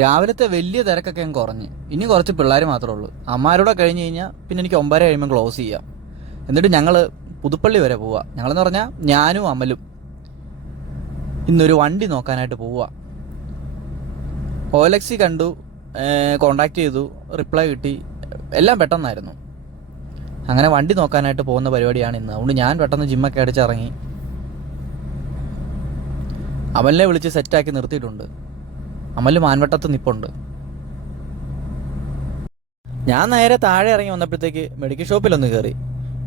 രാവിലത്തെ വലിയ തിരക്കൊക്കെ ഞാൻ കുറഞ്ഞ്. ഇനി കുറച്ച് പിള്ളേർ മാത്രമേ ഉള്ളൂ. അമ്മാരോടെ കഴിഞ്ഞ് കഴിഞ്ഞാൽ പിന്നെ എനിക്ക് ഒമ്പര കഴിയുമ്പോൾ ക്ലോസ് ചെയ്യാം. എന്നിട്ട് ഞങ്ങൾ പുതുപ്പള്ളി വരെ പോവുക ഞങ്ങളെന്ന് പറഞ്ഞാൽ ഞാനും അമലും. ഇന്നൊരു വണ്ടി നോക്കാനായിട്ട് പോവുക ഓലക്സി കണ്ടു കോണ്ടാക്ട് ചെയ്തു റിപ്ലൈ കിട്ടി. എല്ലാം പെട്ടെന്നായിരുന്നു. അങ്ങനെ വണ്ടി നോക്കാനായിട്ട് പോകുന്ന പരിപാടിയാണ് ഇന്ന്. അതുകൊണ്ട് ഞാൻ പെട്ടെന്ന് ജിമ്മൊക്കെ അടിച്ചിറങ്ങി. അമലിനെ വിളിച്ച് സെറ്റാക്കി നിർത്തിയിട്ടുണ്ട്. അമൽ മാൻവട്ടത്ത് നിപ്പുണ്ട്. ഞാൻ നേരെ താഴെ ഇറങ്ങി വന്നപ്പോഴത്തേക്ക് മെഡിക്കൽ ഷോപ്പിലൊന്ന് കയറി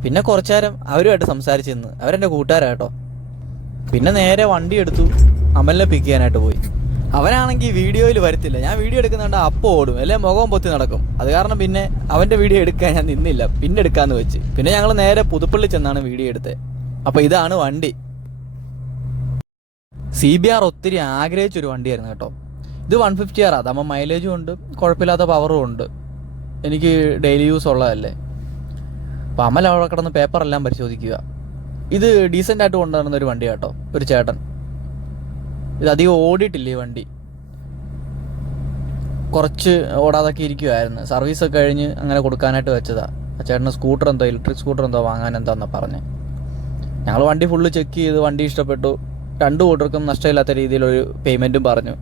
പിന്നെ കുറച്ചു നേരം അവരുമായിട്ട് സംസാരിച്ചു നിന്ന്. അവരെന്റെ കൂട്ടുകാരാട്ടോ. പിന്നെ നേരെ വണ്ടി എടുത്തു അമലിനെ പിക്ക് ചെയ്യാനായിട്ട് പോയി. അവനാണെങ്കിൽ വീഡിയോയിൽ വരത്തില്ല. ഞാൻ വീഡിയോ എടുക്കുന്നുണ്ട് അപ്പോൾ ഓടും. അല്ലെ? മുഖം പൊത്തി നടക്കും. അത് കാരണം പിന്നെ അവന്റെ വീഡിയോ എടുക്കാൻ ഞാൻ നിന്നില്ല. പിന്നെ എടുക്കാന്ന് വെച്ച്. പിന്നെ ഞങ്ങൾ നേരെ പുതുപ്പള്ളി ചെന്നാണ് വീഡിയോ എടുത്തത് അപ്പോൾ ഇതാണ് വണ്ടി. സി ബി ആർ ഒത്തിരി ആഗ്രഹിച്ചൊരു വണ്ടിയായിരുന്നു കേട്ടോ. ഇത് വൺ ഫിഫ്റ്റി ആർ അതാകുമ്പോൾ മൈലേജും ഉണ്ട് കുഴപ്പമില്ലാത്ത പവറും ഉണ്ട്. എനിക്ക് ഡെയിലി യൂസ് ഉള്ളതല്ലേ. അപ്പോൾ അമൽ അവിടെ കിടന്ന് പേപ്പറെല്ലാം പരിശോധിക്കുക. ഇത് ഡീസന്റ് ആയിട്ട് കൊണ്ടുവരുന്ന ഒരു വണ്ടി കേട്ടോ ഒരു ചേട്ടൻ. ഇത് അധികം ഓടിയിട്ടില്ല ഈ വണ്ടി. കുറച്ച് ഓടാതൊക്കെ ഇരിക്കുമായിരുന്നു സർവീസ് ഒക്കെ കഴിഞ്ഞ് അങ്ങനെ കൊടുക്കാനായിട്ട് വെച്ചതാണ് ആ ചേട്ടന് സ്കൂട്ടർ എന്തോ ഇലക്ട്രിക് സ്കൂട്ടർ എന്തോ വാങ്ങാൻ എന്താന്നാ പറഞ്ഞ്. ഞങ്ങൾ വണ്ടി ഫുള്ള് ചെക്ക് ചെയ്ത് വണ്ടി ഇഷ്ടപ്പെട്ടു. രണ്ട് കൂട്ടർക്കും നഷ്ടമില്ലാത്ത രീതിയിലൊരു പേയ്മെന്റും പറഞ്ഞു.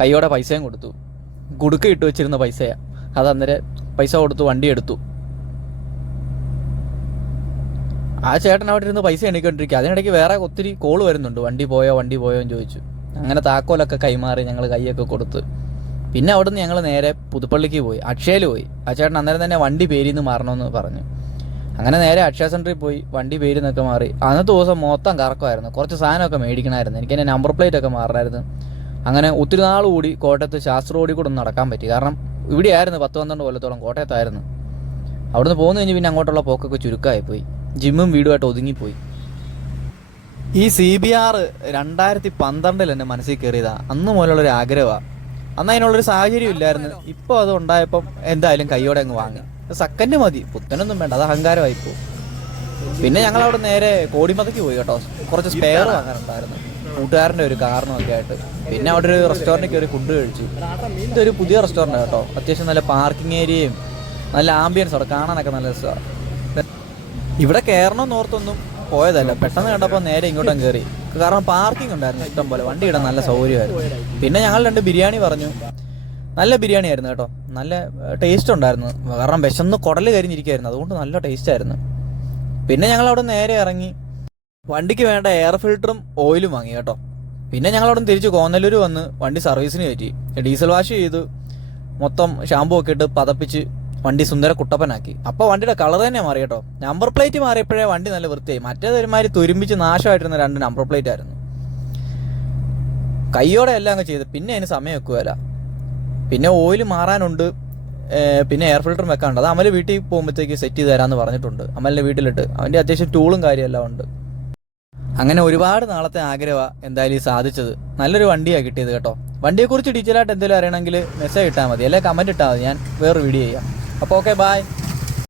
കൈയോടെ പൈസയും കൊടുത്തു. കുടുക്ക ഇട്ട് വെച്ചിരുന്ന പൈസയാ. അത് അന്നേരം പൈസ കൊടുത്തു വണ്ടി എടുത്തു. ആ ചേട്ടൻ അവിടെ ഇരുന്ന് പൈസ എണീക്കൊണ്ടിരിക്കുക അതിനിടയ്ക്ക് വേറെ ഒത്തിരി കോൾ വരുന്നുണ്ട്. വണ്ടി പോയോ വണ്ടി പോയോ എന്ന് ചോദിച്ചു. അങ്ങനെ താക്കോലൊക്കെ കൈമാറി ഞങ്ങൾ കൈയൊക്കെ കൊടുത്ത്. പിന്നെ അവിടുന്ന് ഞങ്ങൾ നേരെ പുതുപ്പള്ളിക്ക് പോയി. അക്ഷയയിൽ പോയി. ആ ചേട്ടൻ അന്നേരം തന്നെ വണ്ടി പേരിൽ നിന്ന് മാറണമെന്ന് പറഞ്ഞു. അങ്ങനെ നേരെ അക്ഷയ സെന്ററിൽ പോയി വണ്ടി പേരിൽ നിന്നൊക്കെ മാറി. അന്നത്തെ ദിവസം മൊത്തം കറക്കമായിരുന്നു. കുറച്ച് സാധനമൊക്കെ മേടിക്കണമായിരുന്നു. എനിക്ക് എന്റെ നമ്പർ പ്ലേറ്റ് ഒക്കെ മാറണമായിരുന്നു. അങ്ങനെ ഒത്തിരി നാൾ കൂടി കോട്ടയത്ത് ശാസ്ത്ര റോഡിൽ കൂടെ ഒന്ന് നടക്കാൻ പറ്റി. കാരണം ഇവിടെയായിരുന്നു പത്ത് പന്ത്രണ്ട് കൊല്ലത്തോളം കോട്ടയത്തായിരുന്നു. അവിടുന്ന് പോകുന്ന കഴിഞ്ഞ് പിന്നെ അങ്ങോട്ടുള്ള പോക്കൊക്കെ ചുരുക്കമായി പോയി. ജിമ്മും വീടുമായിട്ട് ഒതുങ്ങിപ്പോയി. ഈ സി ബി ആർ രണ്ടായിരത്തി പന്ത്രണ്ടിൽ എന്റെ മനസ്സിൽ കയറിയതാ. അന്ന് മുതലുള്ളൊരു ആഗ്രഹമാണ് അന്ന് അതിനുള്ളൊരു സാഹചര്യം ഇല്ലായിരുന്നു. ഇപ്പോൾ അത് ഉണ്ടായപ്പം എന്തായാലും കൈയോടെ അങ്ങ് വാങ്ങി. സെക്കൻഡ് മതി. പുത്തനൊന്നും വേണ്ട. അത് അഹങ്കാരമായി പോകും പിന്നെ ഞങ്ങൾ അവിടെ നേരെ കോടിമതയ്ക്ക് പോയി കേട്ടോ. കുറച്ച് സ്പെയർ വാങ്ങാനുണ്ടായിരുന്നു. കൂട്ടുകാരന്റെ ഒരു കാരണമൊക്കെ ആയിട്ട്. പിന്നെ അവിടെ ഒരു റെസ്റ്റോറന്റിൽ കയറി ഫുഡ് കഴിച്ചു. ഇതൊരു പുതിയ റെസ്റ്റോറന്റ് കേട്ടോ. അത്യാവശ്യം നല്ല പാർക്കിംഗ് ഏരിയയും നല്ല ആംബിയൻസ് അവിടെ കാണാനൊക്കെ നല്ല രസമാണ്. ഇവിടെ കയറണമെന്ന് ഓർത്തൊന്നും പോയതല്ല. പെട്ടെന്ന് കണ്ടപ്പോൾ നേരെ ഇങ്ങോട്ടും കയറി കാരണം പാർക്കിംഗ് ഉണ്ടായിരുന്നു ഇഷ്ടം പോലെ. വണ്ടി ഇടാൻ നല്ല സൗകര്യമായിരുന്നു. പിന്നെ ഞങ്ങൾ രണ്ട് ബിരിയാണി പറഞ്ഞു. നല്ല ബിരിയാണി ആയിരുന്നു കേട്ടോ. നല്ല ടേസ്റ്റ് ഉണ്ടായിരുന്നു. കാരണം വിശന്ന് കുടൽ കരിഞ്ഞിരിക്കുമായിരുന്നു അതുകൊണ്ട് നല്ല ടേസ്റ്റ് ആയിരുന്നു. പിന്നെ ഞങ്ങൾ അവിടെ നേരെ ഇറങ്ങി. വണ്ടിക്ക് വേണ്ട എയർ ഫിൽറ്ററും ഓയിലും വാങ്ങി കേട്ടോ. പിന്നെ ഞങ്ങൾ അവിടെ തിരിച്ച് കോന്നല്ലൂർ വന്ന് വണ്ടി സർവീസിന് കയറ്റി. ഡീസൽ വാഷ് ചെയ്ത്. മൊത്തം ഷാമ്പു ഒക്കെ ഇട്ട് പതപ്പിച്ച് വണ്ടി സുന്ദര കുട്ടപ്പനാക്കി അപ്പോൾ വണ്ടിയുടെ കളർ തന്നെ മാറി കേട്ടോ. നമ്പർ പ്ലേറ്റ് മാറിയപ്പോഴേ വണ്ടി നല്ല വൃത്തിയായി. മറ്റേത് ഒരുമാതിരി തുരുമ്പിച്ച് നാശമായിട്ടിരുന്ന രണ്ട് നമ്പർ പ്ലേറ്റ് ആയിരുന്നു. കയ്യോടെ എല്ലാം അങ്ങ് ചെയ്ത്. പിന്നെ അതിന് സമയം വെക്കുകയല്ല പിന്നെ ഓയിൽ മാറാനുണ്ട്. പിന്നെ എയർ ഫിൽറ്ററും വെക്കാനുണ്ട്. അത് അമൽ വീട്ടിൽ പോകുമ്പോഴത്തേക്ക് സെറ്റ് ചെയ്ത് തരാമെന്ന് പറഞ്ഞിട്ടുണ്ട്. അമലിന്റെ വീട്ടിലിട്ട്. അവന്റെ അത്യാവശ്യം ടൂളും കാര്യമെല്ലാം ഉണ്ട്. അങ്ങനെ ഒരുപാട് നാളത്തെ ആഗ്രഹമാണ് എന്തായാലും സാധിച്ചത്. നല്ലൊരു വണ്ടിയാണ് കിട്ടിയത് കേട്ടോ. വണ്ടിയെക്കുറിച്ച് ഡീറ്റെയിൽ ആയിട്ട് എന്തെങ്കിലും അറിയണമെങ്കിൽ മെസ്സേജ് ഇട്ടാൽ മതി. അല്ലെങ്കിൽ കമന്റ് ഇട്ടാൽ മതി. ഞാൻ വേറൊരു വീഡിയോ ചെയ്യാം. അപ്പോൾ ഓക്കെ ബായ്